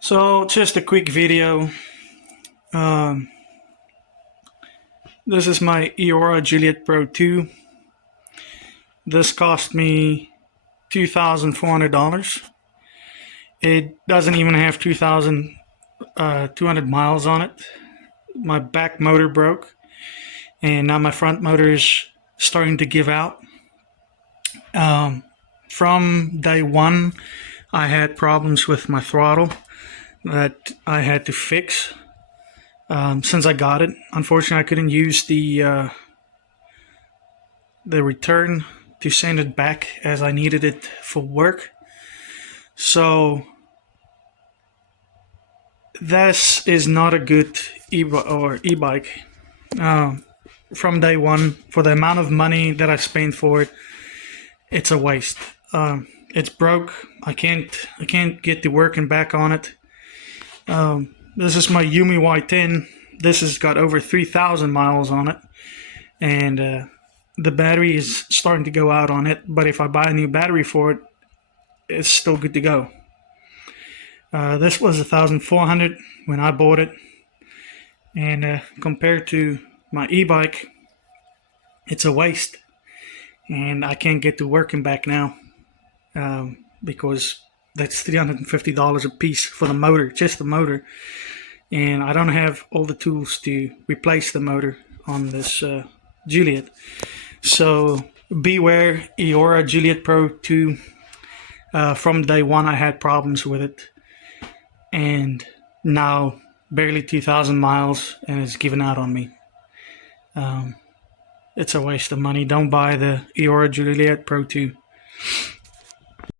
So just a quick video. Um, this is my Eahora Juliet Pro 2. This cost me $2,400. It doesn't even have 2,200 miles on it. My back motor broke, and now my front motor is starting to give out. From day one, I had problems with my throttle that I had to fix. Since I got it, unfortunately, I couldn't use the return to send it back as I needed it for work. So this is not a good e-bike. From day one, for the amount of money that I spent for it, it's a waste. It's broke. I can't get the working back on it. This is my Yumi Y10. This has got over 3,000 miles on it, and the battery is starting to go out on it. But if I buy a new battery for it, it's still good to go. This was 1,400 when I bought it, and compared to my e-bike, it's a waste. And I can't get to working back now because that's $350 a piece for the motor, just the motor. And I don't have all the tools to replace the motor on this Juliet. So beware, Eahora Juliet Pro 2. From day one I had problems with it, and now barely 2,000 miles and it's given out on me. It's a waste of money. Don't buy the Eahora Juliet Pro 2.